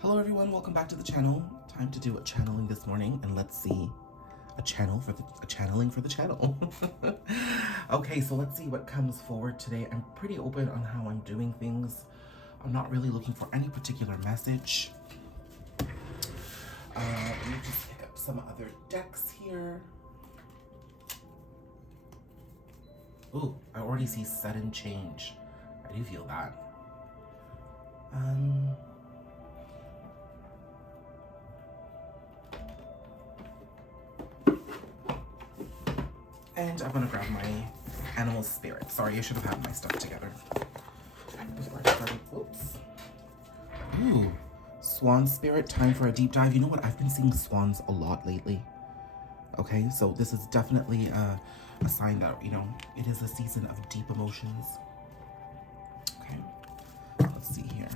Hello everyone, welcome back to the channel. Time to do a channeling this morning, and let's see a channeling for the channel. Okay, so let's see what comes forward today. I'm pretty open on how I'm doing things. I'm not really looking for any particular message. Let me just pick up some other decks here. Ooh, I already see sudden change. I do feel that. And I'm gonna grab my animal spirit. Sorry, I should have had my stuff together before I started. Oops. Ooh, swan spirit, time for a deep dive. You know what? I've been seeing swans a lot lately. Okay, so this is definitely a sign that, you know, it is a season of deep emotions. Okay, let's see here.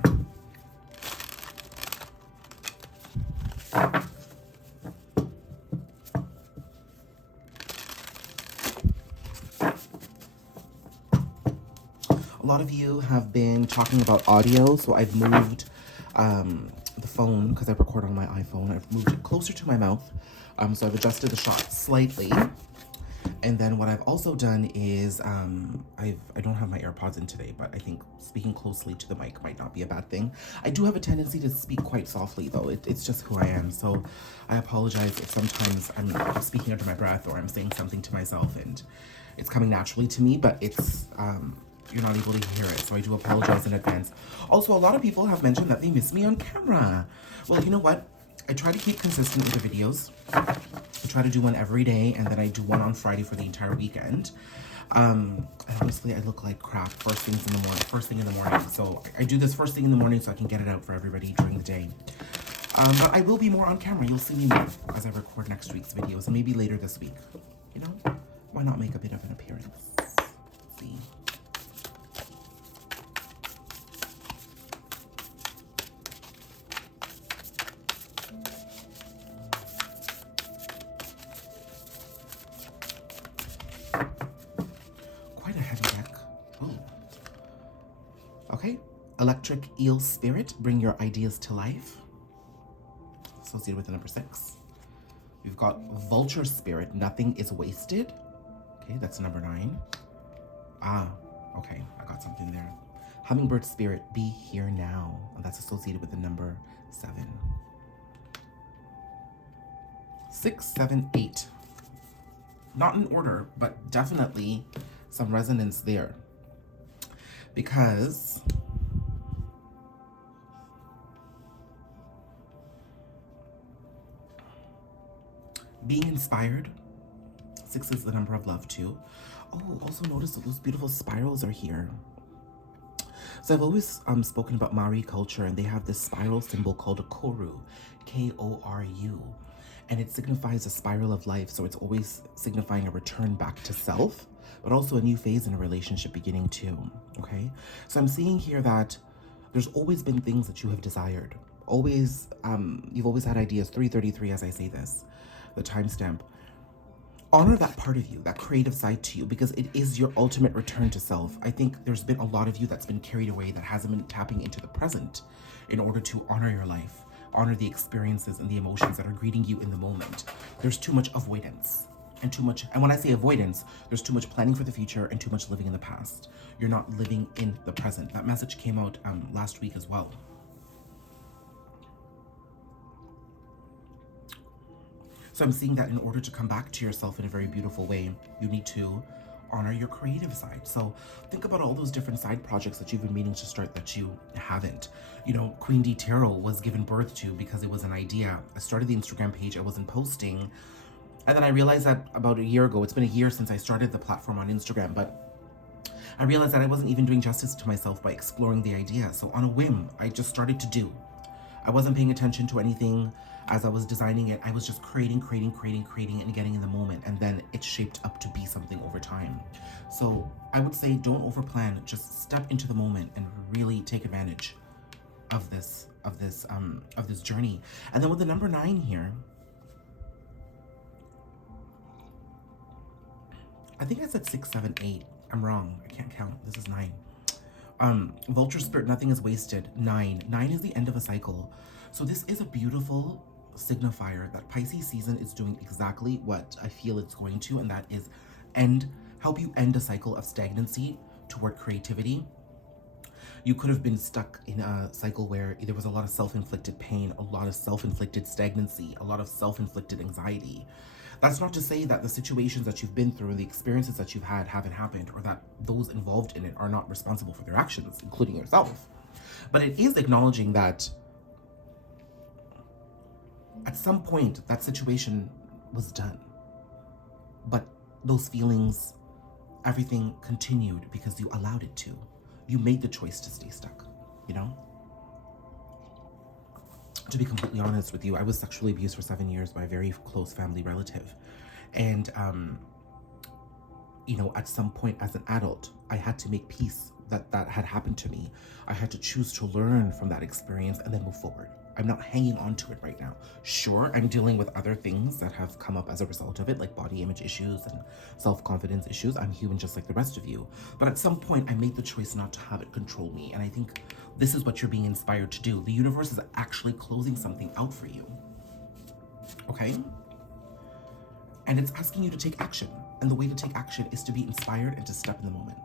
A lot of you have been talking about audio, so I've moved the phone, because I record on my iPhone, I've moved it closer to my mouth. So I've adjusted the shot slightly. And then what I've also done is, I don't have my AirPods in today, but I think speaking closely to the mic might not be a bad thing. I do have a tendency to speak quite softly, though. It's just who I am. So I apologize if sometimes I'm speaking under my breath or I'm saying something to myself and it's coming naturally to me, but it's, you're not able to hear it. So I do apologize in advance. Also, a lot of people have mentioned that they miss me on camera. Well, you know what? I try to keep consistent with the videos. I try to do one every day, and then I do one on Friday for the entire weekend. And honestly, I look like crap first thing in the morning. So I do this first thing in the morning so I can get it out for everybody during the day. But I will be more on camera. You'll see me more as I record next week's videos, and maybe later this week. You know, why not make a bit of an appearance? Let's see. Quite a heavy deck. Ooh. Okay. Electric eel spirit, bring your ideas to life. Associated with the number 6. We've got vulture spirit, nothing is wasted. Okay, that's number 9. Ah, okay, I got something there. Hummingbird spirit, be here now. And that's associated with the number 7. 6, 7, 8. Not in order, but definitely some resonance there. Because being inspired, 6 is the number of love too. Oh, also notice that those beautiful spirals are here. So I've always spoken about Maori culture, and they have this spiral symbol called a koru, K-O-R-U. And it signifies a spiral of life, so it's always signifying a return back to self, but also a new phase in a relationship beginning too, okay? So I'm seeing here that there's always been things that you have desired. Always, you've always had ideas, 333 as I say this, the timestamp. Honor that part of you, that creative side to you, because it is your ultimate return to self. I think there's been a lot of you that's been carried away, that hasn't been tapping into the present in order to honor your life, honor the experiences and the emotions that are greeting you in the moment. There's too much avoidance and when I say avoidance, there's too much planning for the future and too much living in the past. You're not living in the present. That message came out last week as well. So I'm seeing that in order to come back to yourself in a very beautiful way, you need to honor your creative side. So think about all those different side projects that you've been meaning to start that you haven't. You know, Queen Dee Tarot was given birth to because it was an idea. I started the Instagram page, I wasn't posting. And then I realized that about a year ago, it's been a year since I started the platform on Instagram, but I realized that I wasn't even doing justice to myself by exploring the idea. So on a whim, I just started to do. I wasn't paying attention to anything as I was designing it. I was just creating and getting in the moment, and then it shaped up to be something over time. So I would say don't overplan, just step into the moment and really take advantage of this journey. And then with the number 9 here, I think I said 6, 7, 8. I'm wrong. I can't count. This is 9. Vulture spirit, nothing is wasted. 9. 9 is the end of a cycle. So this is a beautiful signifier that Pisces season is doing exactly what I feel it's going to, and that is help you end a cycle of stagnancy toward creativity. You could have been stuck in a cycle where there was a lot of self-inflicted pain, a lot of self-inflicted stagnancy, a lot of self-inflicted anxiety. That's not to say that the situations that you've been through and the experiences that you've had haven't happened, or that those involved in it are not responsible for their actions, including yourself. But it is acknowledging that at some point that situation was done. But those feelings, everything continued because you allowed it to. You made the choice to stay stuck, you know? To be completely honest with you, I was sexually abused for 7 years by a very close family relative. And, you know, at some point as an adult, I had to make peace that had happened to me. I had to choose to learn from that experience and then move forward. I'm not hanging on to it right now. Sure, I'm dealing with other things that have come up as a result of it, like body image issues and self-confidence issues. I'm human just like the rest of you. But at some point, I made the choice not to have it control me. And I think this is what you're being inspired to do. The universe is actually closing something out for you. Okay? And it's asking you to take action. And the way to take action is to be inspired and to step in the moment.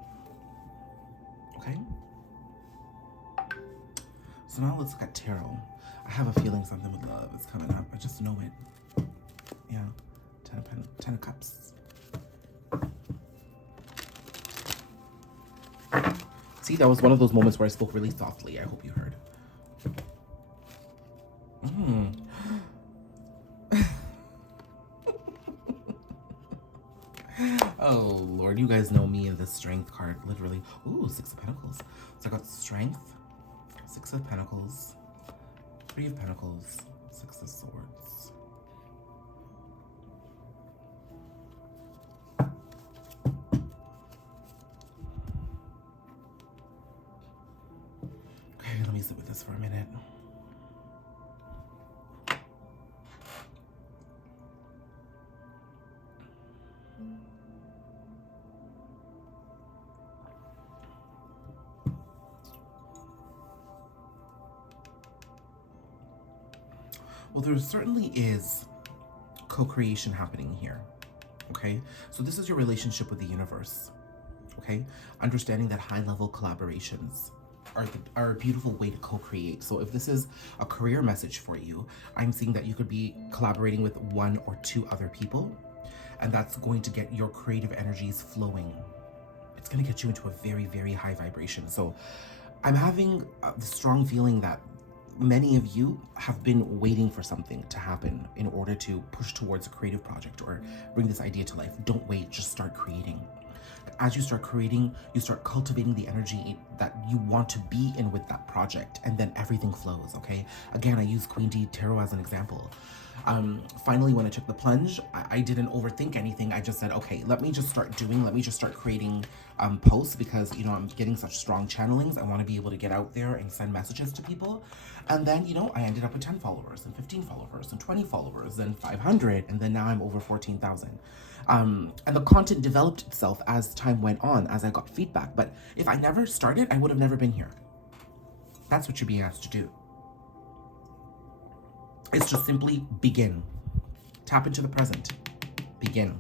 Okay? So now let's look at tarot. I have a feeling something with love is coming up. I just know it. Yeah. 10 of Cups. See, that was one of those moments where I spoke really softly. I hope you heard. Oh, Lord. You guys know me in the Strength card, literally. Ooh, 6 of Pentacles. So I got Strength, 6 of Pentacles, 3 of Pentacles, 6 of Swords. Okay, let me sit with this for a minute. Well, there certainly is co-creation happening here, okay? So this is your relationship with the universe, okay? Understanding that high-level collaborations are a beautiful way to co-create. So if this is a career message for you, I'm seeing that you could be collaborating with 1 or 2 other people, and that's going to get your creative energies flowing. It's going to get you into a very, very high vibration. So I'm having the strong feeling that many of you have been waiting for something to happen in order to push towards a creative project or bring this idea to life. Don't wait, just start creating. As you start creating, you start cultivating the energy that you want to be in with that project, and then everything flows, okay? Again, I use Queen Dee Tarot as an example. Finally, when I took the plunge, I didn't overthink anything. I just said, okay, let me just start creating posts, because, you know, I'm getting such strong channelings. I want to be able to get out there and send messages to people. And then, you know, I ended up with 10 followers and 15 followers and 20 followers and 500. And then now I'm over 14,000. And the content developed itself as time went on, as I got feedback. But if I never started, I would have never been here. That's what you're being asked to do. It's just simply begin. Tap into the present. Begin.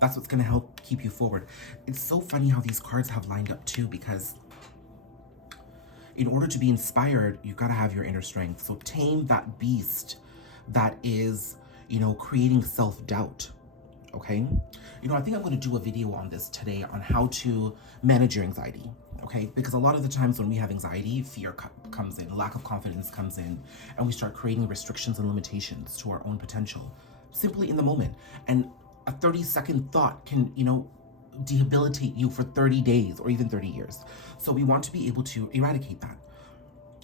That's what's going to help keep you forward. It's so funny how these cards have lined up too, because in order to be inspired, you've got to have your inner strength. So tame that beast that is, you know, creating self-doubt. Okay? You know, I think I'm going to do a video on this today on how to manage your anxiety. Okay? Because a lot of the times when we have anxiety, fear comes in, lack of confidence comes in, and we start creating restrictions and limitations to our own potential simply in the moment. And a 30-second thought can, you know, debilitate you for 30 days or even 30 years. So we want to be able to eradicate that.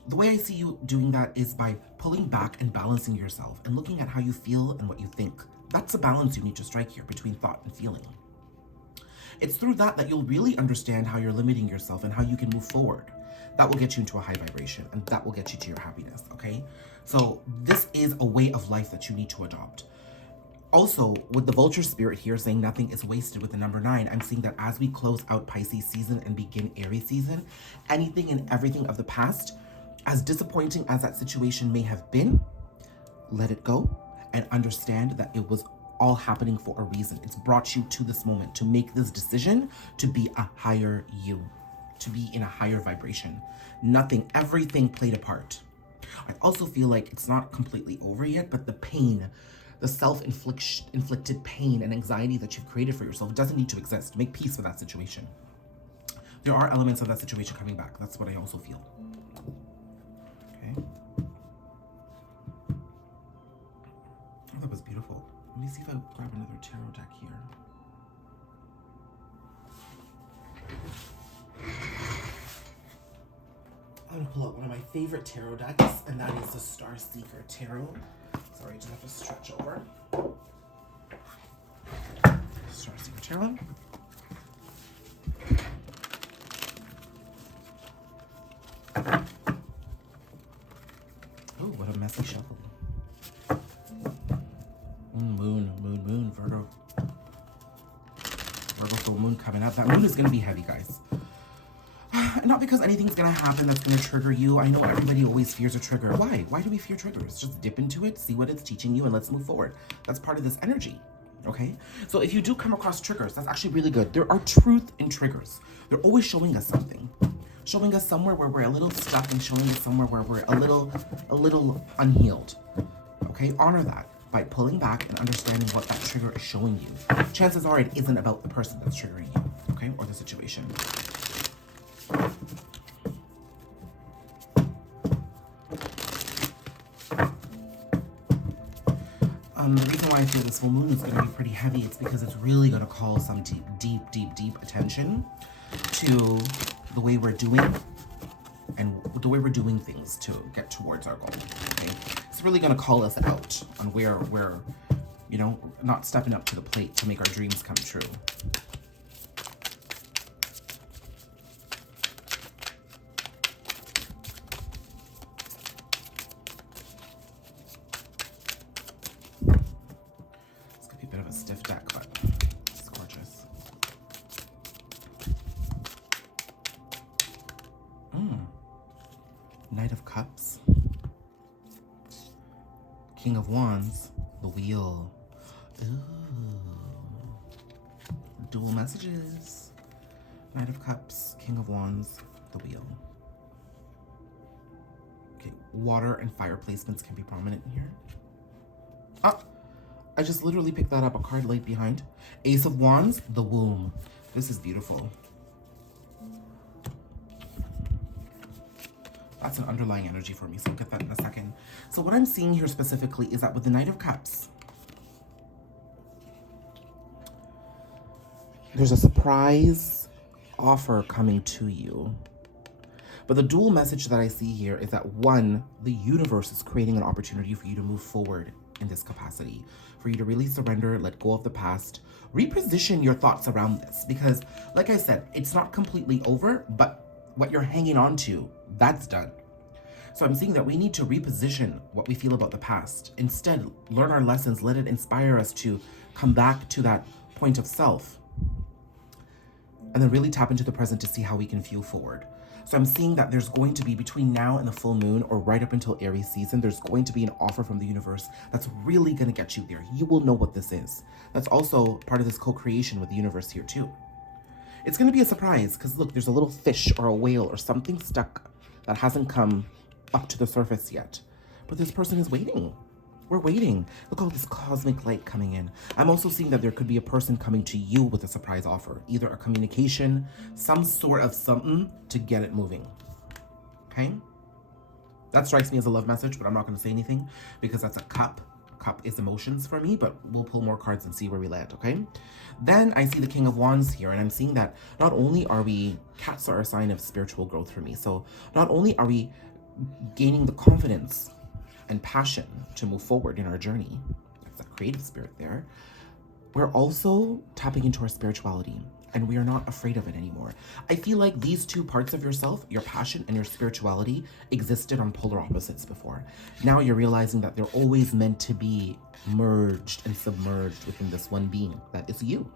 The way I see you doing that is by pulling back and balancing yourself and looking at how you feel and what you think. That's a balance you need to strike here between thought and feeling. It's through that you'll really understand how you're limiting yourself and how you can move forward. That will get you into a high vibration, and that will get you to your happiness, okay? So this is a way of life that you need to adopt. Also, with the vulture spirit here saying nothing is wasted with the number 9, I'm seeing that as we close out Pisces season and begin Aries season, anything and everything of the past, as disappointing as that situation may have been, let it go and understand that it was all happening for a reason. It's brought you to this moment to make this decision to be a higher you, to be in a higher vibration. Nothing, everything played a part. I also feel like it's not completely over yet, but the pain, the self-inflicted pain and anxiety that you've created for yourself doesn't need to exist. Make peace with that situation. There are elements of that situation coming back. That's what I also feel. Okay. Oh, that was beautiful. Let me see if I grab another tarot deck here. I'm gonna pull out one of my favorite tarot decks, and that is the Star Seeker Tarot. Sorry, I just have to stretch over. Star Seeker Tarot. Oh, what a messy shuffle. Moon, Virgo. Virgo full moon coming up. That moon is gonna be heavy, guys. Not because anything's gonna happen that's gonna trigger you. I know everybody always fears a trigger. Why? Why do we fear triggers? Just dip into it, see what it's teaching you, and let's move forward. That's part of this energy, okay? So if you do come across triggers, that's actually really good. There are truth in triggers. They're always showing us something. Showing us somewhere where we're a little stuck and showing us somewhere where we're a little unhealed, okay? Honor that by pulling back and understanding what that trigger is showing you. Chances are it isn't about the person that's triggering you, okay? Or the situation. The reason why I feel this full moon is going to be pretty heavy, it's because it's really going to call some deep attention to the way we're doing and the way we're doing things to get towards our goal, okay? It's really going to call us out on where we're, you know, not stepping up to the plate to make our dreams come true. Stiff deck, but it's gorgeous. Knight of Cups. King of Wands. The Wheel. Ooh. Dual messages. Knight of Cups. King of Wands. The Wheel. Okay, water and fire placements can be prominent in here. Ah! I just literally picked that up, a card laid behind. Ace of Wands, the Womb. This is beautiful. That's an underlying energy for me, so I'll get that in a second. So what I'm seeing here specifically is that with the Knight of Cups, there's a surprise offer coming to you. But the dual message that I see here is that, one, the universe is creating an opportunity for you to move forward in this capacity, for you to really surrender, let go of the past, reposition your thoughts around this, because like I said, it's not completely over, but what you're hanging on to, that's done. So I'm seeing that we need to reposition what we feel about the past. Instead, learn our lessons, let it inspire us to come back to that point of self, and then really tap into the present to see how we can feel forward. So I'm seeing that there's going to be, between now and the full moon, or right up until Aries season, there's going to be an offer from the universe that's really going to get you there. You will know what this is. That's also part of this co-creation with the universe here too. It's going to be a surprise because look, there's a little fish or a whale or something stuck that hasn't come up to the surface yet. But this person is waiting. We're waiting. Look at all this cosmic light coming in. I'm also seeing that there could be a person coming to you with a surprise offer, either a communication, some sort of something to get it moving. Okay? That strikes me as a love message, but I'm not going to say anything because that's a cup. Cup is emotions for me, but we'll pull more cards and see where we land, okay? Then I see the King of Wands here, and I'm seeing that not only are we, cats are a sign of spiritual growth for me, so not only are we gaining the confidence and passion to move forward in our journey, that's a creative spirit there, we're also tapping into our spirituality. And we are not afraid of it anymore. I feel like these two parts of yourself, your passion and your spirituality, existed on polar opposites before. Now you're realizing that they're always meant to be merged and submerged within this one being that is you.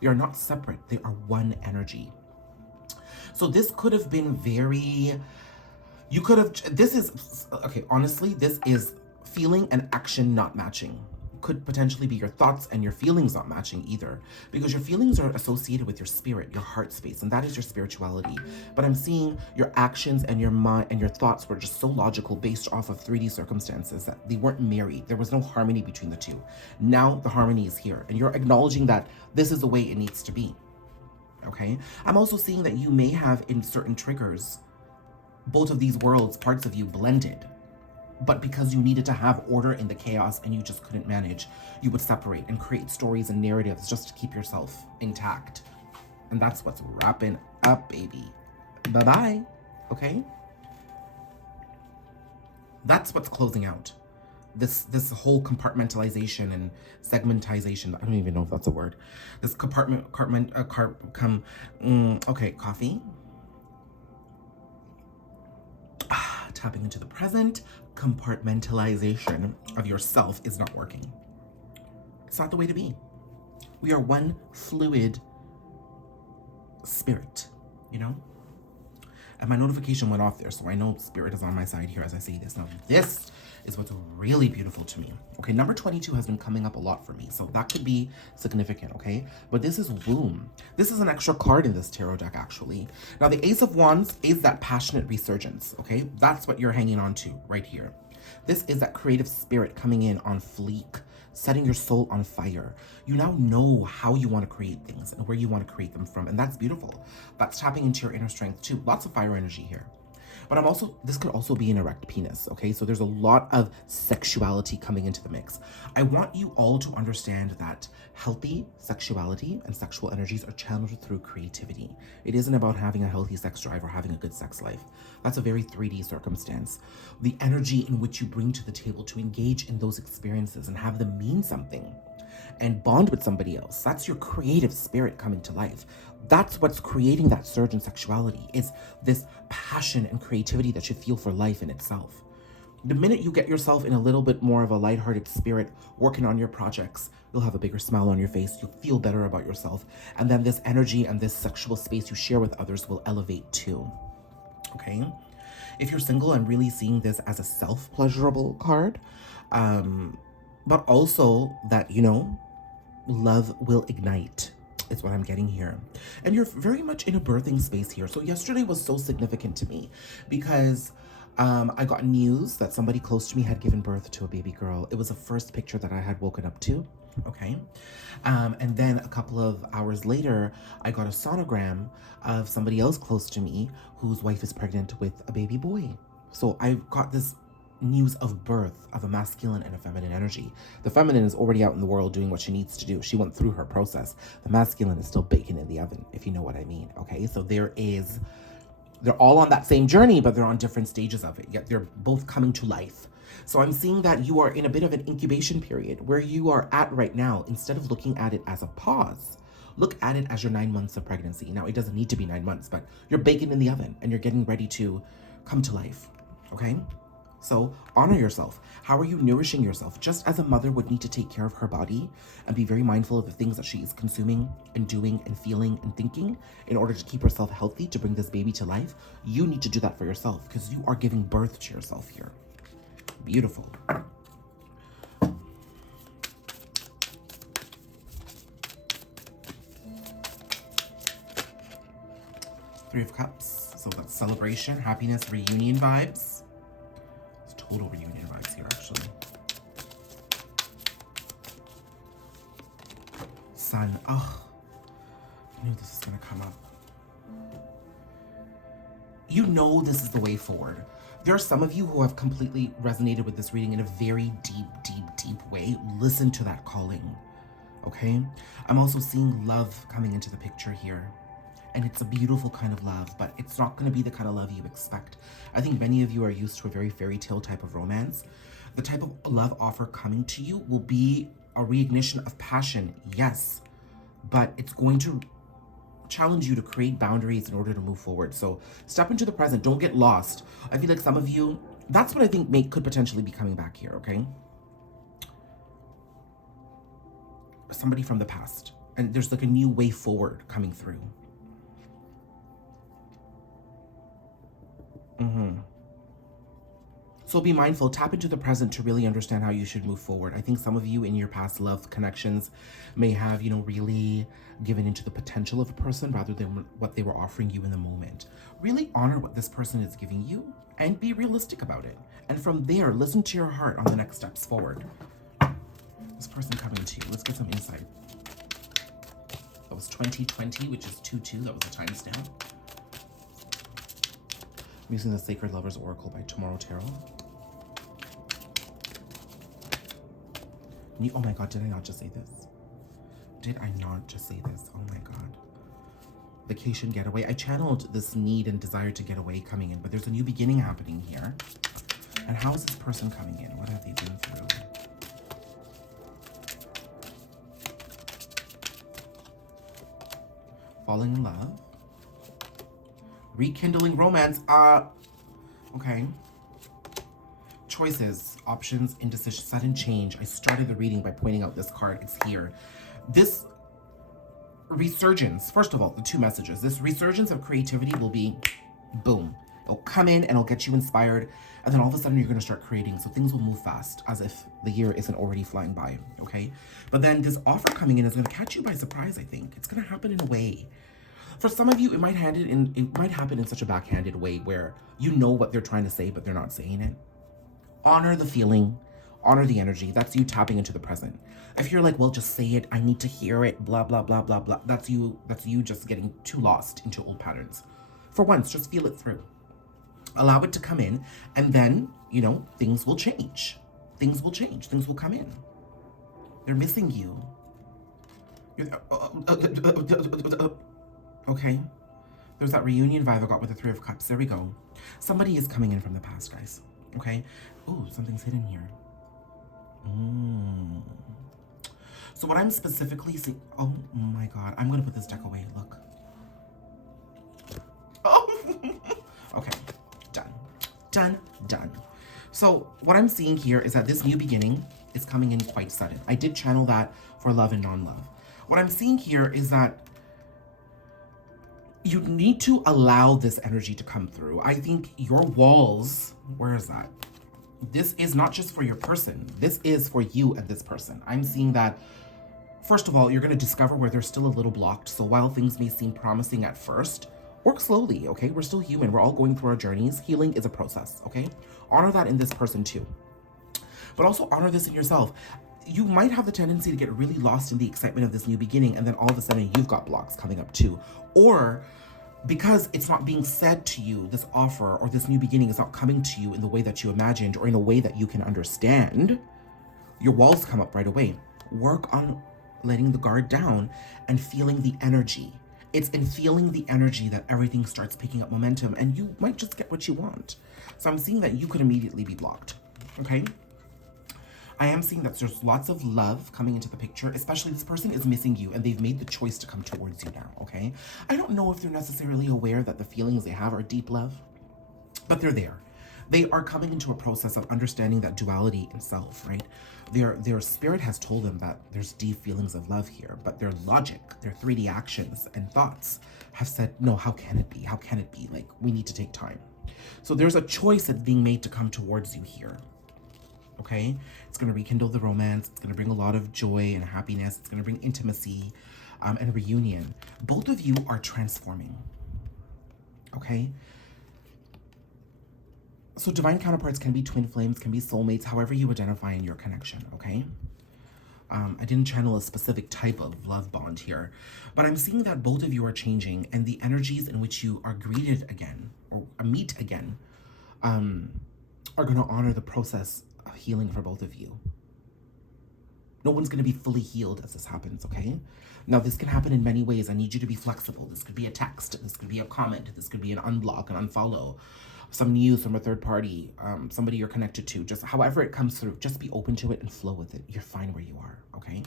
We are not separate. They are one energy. So this could have been very, you could have, this is, okay, honestly, this is feeling and action not matching. Could potentially be your thoughts and your feelings not matching either, because your feelings are associated with your spirit, your heart space, and that is your spirituality. But I'm seeing your actions and your mind and your thoughts were just so logical based off of 3D circumstances that they weren't married. There was no harmony between the two. Now the harmony is here, and you're acknowledging that this is the way it needs to be. Okay? I'm also seeing that you may have in certain triggers both of these worlds, parts of you blended. But because you needed to have order in the chaos and you just couldn't manage, you would separate and create stories and narratives just to keep yourself intact. And that's what's wrapping up, baby. Bye-bye. Okay? That's what's closing out. This whole compartmentalization and segmentization. I don't even know if that's a word. This okay, coffee. Tapping into the present. Compartmentalization of yourself is not working. It's not the way to be. We are one fluid spirit, you know? And my notification went off there, so I know spirit is on my side here as I say this. Now, this is what's really beautiful to me. Okay, number 22 has been coming up a lot for me, so that could be significant, okay? But this is womb. This is an extra card in this tarot deck, actually. Now, the Ace of Wands is that passionate resurgence, okay? That's what you're hanging on to right here. This is that creative spirit coming in on fleek, setting your soul on fire. You now know how you want to create things and where you want to create them from, and that's beautiful. That's tapping into your inner strength too. Lots of fire energy here. But this could also be an erect penis, okay? So there's a lot of sexuality coming into the mix. I want you all to understand that healthy sexuality and sexual energies are channeled through creativity. It isn't about having a healthy sex drive or having a good sex life. That's a very 3D circumstance. The energy in which you bring to the table to engage in those experiences and have them mean something and bond with somebody else, that's your creative spirit coming to life. That's what's creating that surge in sexuality, is this passion and creativity that you feel for life in itself. The minute you get yourself in a little bit more of a lighthearted spirit, working on your projects, you'll have a bigger smile on your face, you'll feel better about yourself, and then this energy and this sexual space you share with others will elevate too, okay? If you're single, I'm really seeing this as a self-pleasurable card, but also that, you know, love will ignite is what I'm getting here. And you're very much in a birthing space here. So yesterday was so significant to me because I got news that somebody close to me had given birth to a baby girl. It was the first picture that I had woken up to, okay? And then a couple of hours later, I got a sonogram of somebody else close to me whose wife is pregnant with a baby boy. So I got this news of birth of a masculine and a feminine energy. The feminine is already out in the world doing what she needs to do. She went through her process. The masculine is still baking in the oven, if you know what I mean, okay? So they're all on that same journey, but they're on different stages of it, yet they're both coming to life. So I'm seeing that you are in a bit of an incubation period where you are at right now. Instead of looking at it as a pause, look at it as your 9 months of pregnancy. Now, it doesn't need to be 9 months, but you're baking in the oven and you're getting ready to come to life, okay? So honor yourself. How are you nourishing yourself? Just as a mother would need to take care of her body and be very mindful of the things that she is consuming and doing and feeling and thinking in order to keep herself healthy to bring this baby to life, you need to do that for yourself because you are giving birth to yourself here. Beautiful. Three of Cups. So that's celebration, happiness, reunion vibes. Total reunion vibes here, actually. Sun. Oh, I knew this was going to come up. You know this is the way forward. There are some of you who have completely resonated with this reading in a very deep way. Listen to that calling, okay? I'm also seeing love coming into the picture here. And it's a beautiful kind of love, but it's not going to be the kind of love you expect. I think many of you are used to a very fairy tale type of romance. The type of love offer coming to you will be a reignition of passion, yes, but it's going to challenge you to create boundaries in order to move forward. So step into the present. Don't get lost. I feel like some of you, that's what I think could potentially be coming back here, okay? Somebody from the past. And there's like a new way forward coming through. So be mindful, tap into the present to really understand how you should move forward. I think some of you in your past love connections may have, you know, really given into the potential of a person rather than what they were offering you in the moment. Really honor what this person is giving you and be realistic about it. And from there, listen to your heart on the next steps forward. This person coming to you, let's get some insight. That was 2020, which is 2-2, that was a timestamp. I'm using the Sacred Lovers Oracle by Tomorrow Tarot. Oh my God, did I not just say this? Did I not just say this? Oh my God. Vacation getaway. I channeled this need and desire to get away coming in, but there's a new beginning happening here. And how is this person coming in? What have they been through? Falling in love. Rekindling romance. Okay. Choices, options, indecision, sudden change. I started the reading by pointing out this card. It's here. This resurgence, first of all, the two messages. This resurgence of creativity will be boom. It'll come in and it'll get you inspired. And then all of a sudden you're going to start creating. So things will move fast as if the year isn't already flying by. Okay. But then this offer coming in is going to catch you by surprise, I think. It's going to happen in a way. For some of you, it might happen in such a backhanded way where you know what they're trying to say, but they're not saying it. Honor the feeling, honor the energy. That's you tapping into the present. If you're like, well, just say it, I need to hear it, blah, blah, blah, blah, blah. That's you just getting too lost into old patterns. For once, just feel it through. Allow it to come in, and then, you know, things will change. Things will change. Things will come in. They're missing you. Okay. There's that reunion vibe I got with the Three of Cups. There we go. Somebody is coming in from the past, guys. Okay. Oh, something's hidden here. So what I'm specifically seeing... Oh my God. I'm going to put this deck away. Look. Oh. Okay. Done. Done. Done. So what I'm seeing here is that this new beginning is coming in quite sudden. I did channel that for love and non-love. What I'm seeing here is that you need to allow this energy to come through. I think your walls, where is that? This is not just for your person. This is for you and this person. I'm seeing that, first of all, you're going to discover where they're still a little blocked. So while things may seem promising at first, work slowly, okay? We're still human. We're all going through our journeys. Healing is a process, okay? Honor that in this person too. But also honor this in yourself. You might have the tendency to get really lost in the excitement of this new beginning, and then all of a sudden you've got blocks coming up too. Or because it's not being said to you, this offer or this new beginning is not coming to you in the way that you imagined or in a way that you can understand, your walls come up right away. Work on letting the guard down and feeling the energy. It's in feeling the energy that everything starts picking up momentum, and you might just get what you want. So I'm seeing that you could immediately be blocked, okay? I am seeing that there's lots of love coming into the picture, especially this person is missing you and they've made the choice to come towards you now, okay? I don't know if they're necessarily aware that the feelings they have are deep love, but they're there. They are coming into a process of understanding that duality in self, right? Their spirit has told them that there's deep feelings of love here, but their logic, their 3D actions and thoughts have said, no, how can it be? How can it be? Like, we need to take time. So there's a choice that's being made to come towards you here. Okay, it's going to rekindle the romance. It's going to bring a lot of joy and happiness. It's going to bring intimacy and reunion. Both of you are transforming. Okay, so divine counterparts can be twin flames, can be soulmates, however you identify in your connection. Okay, I didn't channel a specific type of love bond here, but I'm seeing that both of you are changing, and the energies in which you are greeted again or meet again are going to honor the process of healing for both of you. No one's going to be fully healed as this happens, okay? Now, this can happen in many ways. I need you to be flexible. This could be a text. This could be a comment. This could be an unblock, an unfollow, some news from a third party, somebody you're connected to. Just however it comes through, just be open to it and flow with it. You're fine where you are, okay?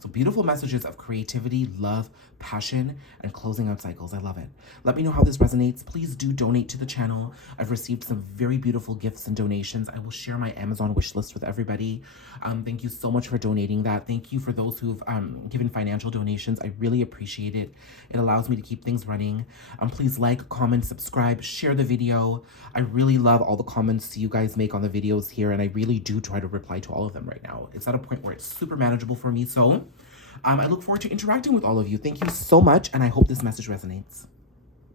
So beautiful messages of creativity, love, passion, and closing out cycles. I love it. Let me know how this resonates. Please do donate to the channel. I've received some very beautiful gifts and donations. I will share my Amazon wish list with everybody. Thank you so much for donating that. Thank you for those who've given financial donations. I really appreciate it. It allows me to keep things running. Please like, comment, subscribe, share the video. I really love all the comments you guys make on the videos here, and I really do try to reply to all of them right now. It's at a point where it's super manageable for me, so I look forward to interacting with all of you. Thank you so much, and I hope this message resonates.